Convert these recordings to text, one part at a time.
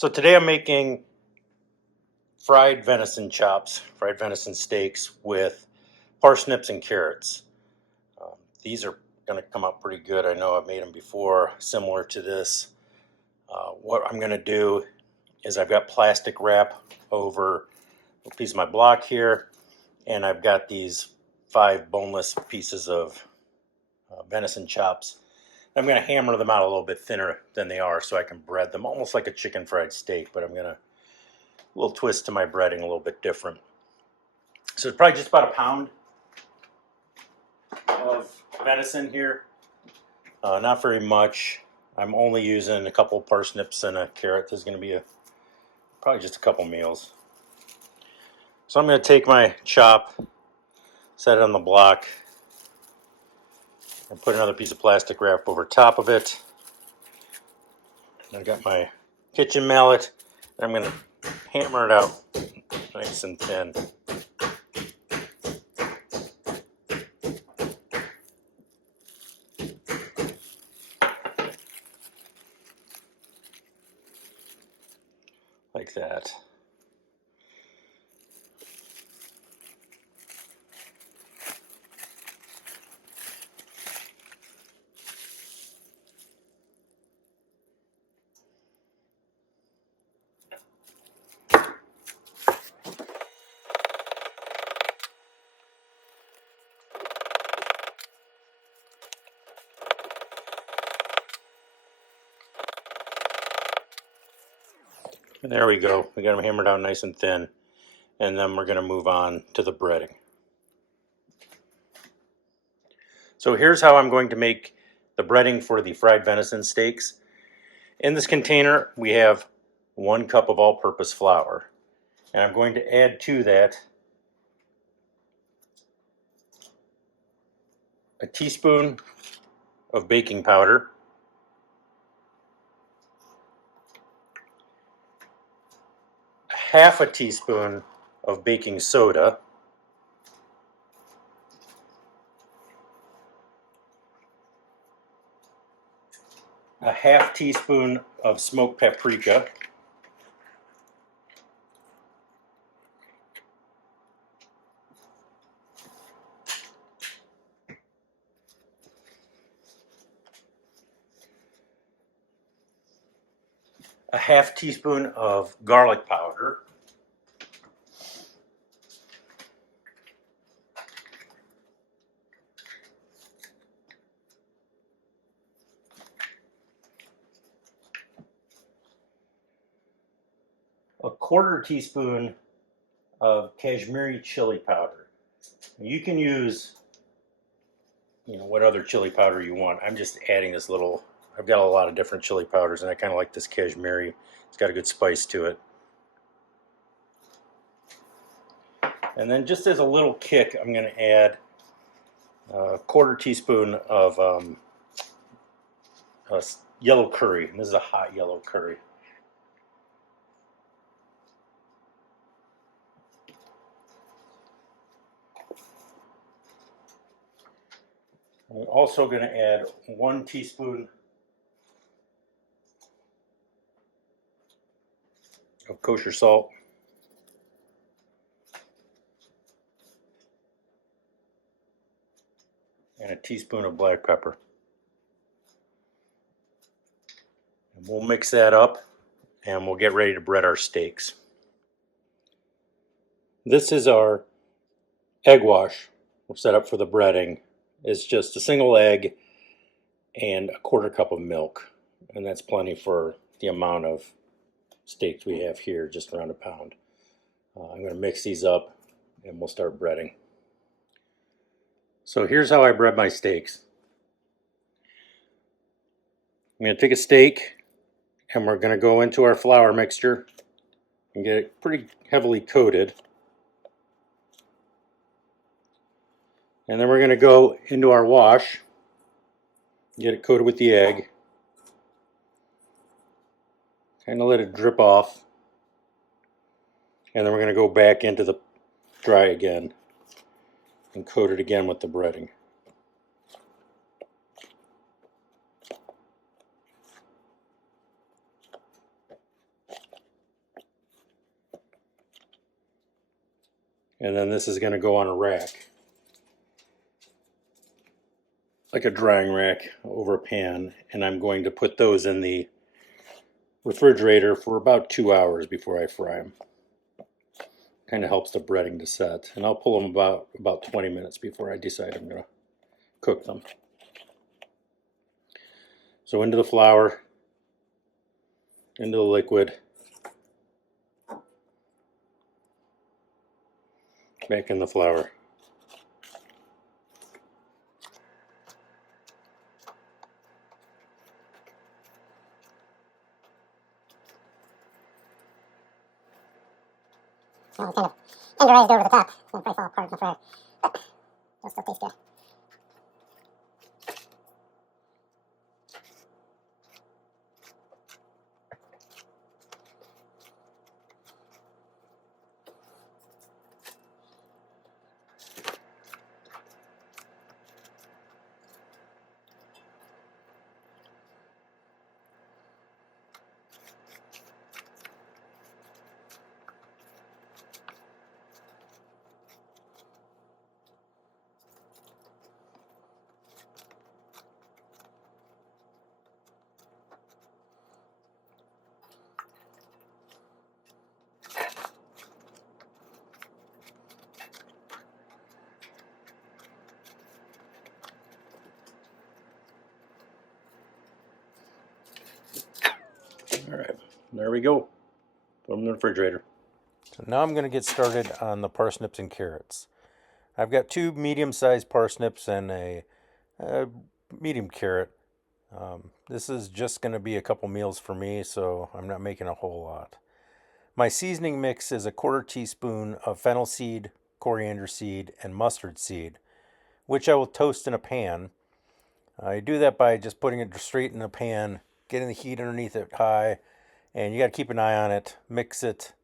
So today I'm making fried venison chops, fried venison steaks with parsnips and carrots. These are going to come out pretty good. I know I've made them before, similar to this. What I'm going to do is I've got plastic wrap over a piece of my block here, and I've got these 5 boneless pieces of venison chops. I'm going to hammer them out a little bit thinner than they are so I can bread them almost like a chicken fried steak, but I'm going to a little twist to my breading, a little bit different. So it's probably just about a pound of venison here. Not very much. I'm only using a couple of parsnips and a carrot. There's going to be probably just a couple meals. So I'm going to take my chop, set it on the block, and put another piece of plastic wrap over top of it. I've got my kitchen mallet, and I'm going to hammer it out nice and thin. Like that. And there we go. We got them hammered out nice and thin. And then we're going to move on to the breading. So here's how I'm going to make the breading for the fried venison steaks. In this container, we have 1 cup of all-purpose flour. And I'm going to add to that a teaspoon of baking powder, half a teaspoon of baking soda, a half teaspoon of smoked paprika, a half teaspoon of garlic powder, a quarter teaspoon of Kashmiri chili powder. You can use, what other chili powder you want. I'm just adding this little, I've got a lot of different chili powders, and I kind of like this Kashmiri. It's got a good spice to it. And then just as a little kick, I'm going to add a quarter teaspoon of yellow curry. And this is a hot yellow curry. I'm also going to add 1 teaspoon of kosher salt, and a teaspoon of black pepper. And we'll mix that up, and we'll get ready to bread our steaks. This is our egg wash we'll set up for the breading. It's just a single egg and a quarter cup of milk, and that's plenty for the amount of steaks we have here, just around a pound. I'm going to mix these up, and we'll start breading. So here's how I bread my steaks. I'm going to take a steak, and we're going to go into our flour mixture and get it pretty heavily coated. And then we're going to go into our wash, get it coated with the egg, kind of let it drip off, and then we're going to go back into the dry again and coat it again with the breading. And then this is going to go on a rack, like a drying rack over a pan. And I'm going to put those in the refrigerator for about 2 hours before I fry them. Kind of helps the breading to set. And I'll pull them about 20 minutes before I decide I'm going to cook them. So into the flour, into the liquid, back in the flour. Kind of tenderized over the top. It's going to probably fall apart in the fryer. But it'll still taste good. All right, there we go. Put them in the refrigerator. So now I'm going to get started on the parsnips and carrots. I've got 2 medium-sized parsnips and a medium carrot. This is just going to be a couple meals for me, so I'm not making a whole lot. My seasoning mix is a 1/4 teaspoon of fennel seed, coriander seed, and mustard seed, which I will toast in a pan. I do that by just putting it straight in a pan, getting the heat underneath it high, and you got to keep an eye on it. Mix it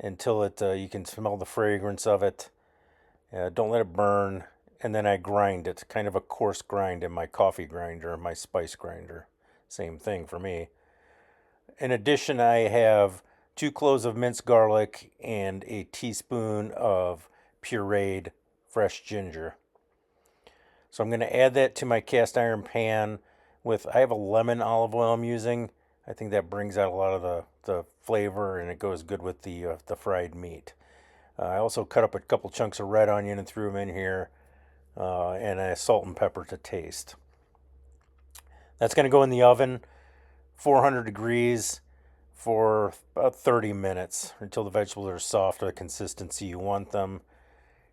until you can smell the fragrance of it. Don't let it burn. And then I grind it, kind of a coarse grind in my coffee grinder, my spice grinder. Same thing for me. In addition, I have 2 cloves of minced garlic and a teaspoon of pureed fresh ginger. So I'm going to add that to my cast iron pan I have a lemon olive oil I'm using. I think that brings out a lot of the flavor, and it goes good with the fried meat. I also cut up a couple chunks of red onion and threw them in here, and a salt and pepper to taste. That's going to go in the oven, 400 degrees, for about 30 minutes until the vegetables are soft to the consistency you want them.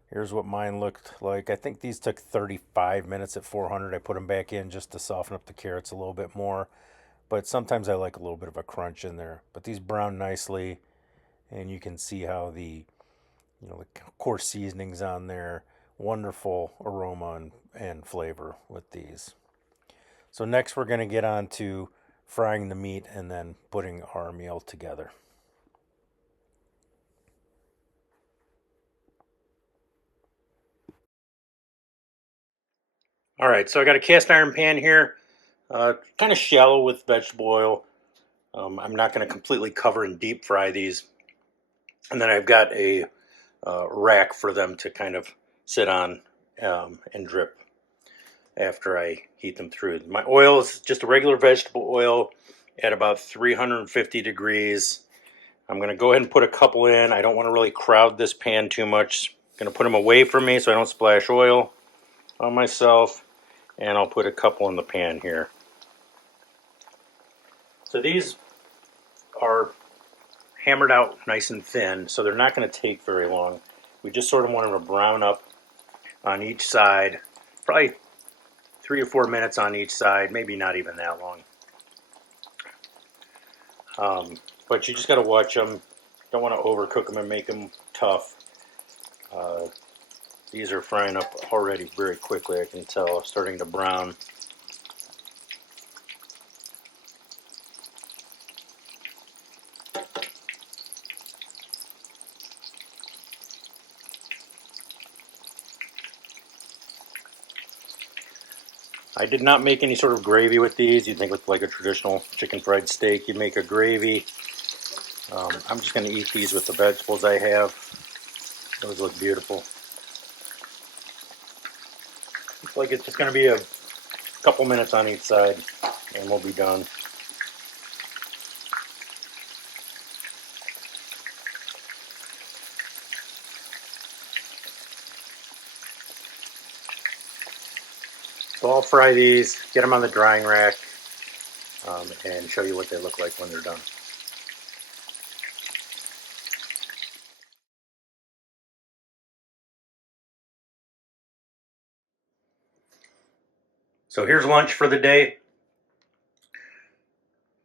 Here's what mine looked like. I think these took 35 minutes at 400. I put them back in just to soften up the carrots a little bit more. But sometimes I like a little bit of a crunch in there. But these brown nicely, and you can see how the coarse seasonings on there. Wonderful aroma and flavor with these. So next we're going to get on to frying the meat and then putting our meal together. All right, so I got a cast iron pan here, kind of shallow with vegetable oil. I'm not going to completely cover and deep fry these. And then I've got a rack for them to kind of sit on and drip after I heat them through. My oil is just a regular vegetable oil at about 350 degrees. I'm going to go ahead and put a couple in. I don't want to really crowd this pan too much. I'm going to put them away from me so I don't splash oil on myself. And I'll put a couple in the pan here. So these are hammered out nice and thin, so they're not going to take very long. We just sort of want them to brown up on each side, probably 3 or 4 minutes on each side, maybe not even that long. But you just got to watch them. Don't want to overcook them and make them tough. These are frying up already very quickly, I can tell, starting to brown. I did not make any sort of gravy with these. You'd think with like a traditional chicken fried steak, you make a gravy. I'm just going to eat these with the vegetables I have. Those look beautiful. Looks like it's just going to be a couple minutes on each side and we'll be done. So I'll fry these, get them on the drying rack, and show you what they look like when they're done. So here's lunch for the day.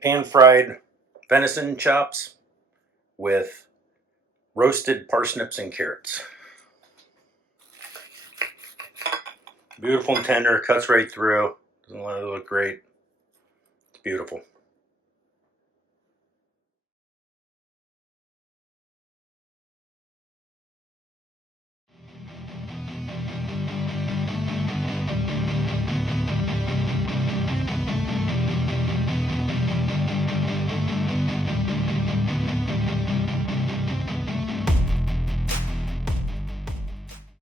Pan-fried venison chops with roasted parsnips and carrots. Beautiful and tender, cuts right through. Doesn't let it look great. It's beautiful.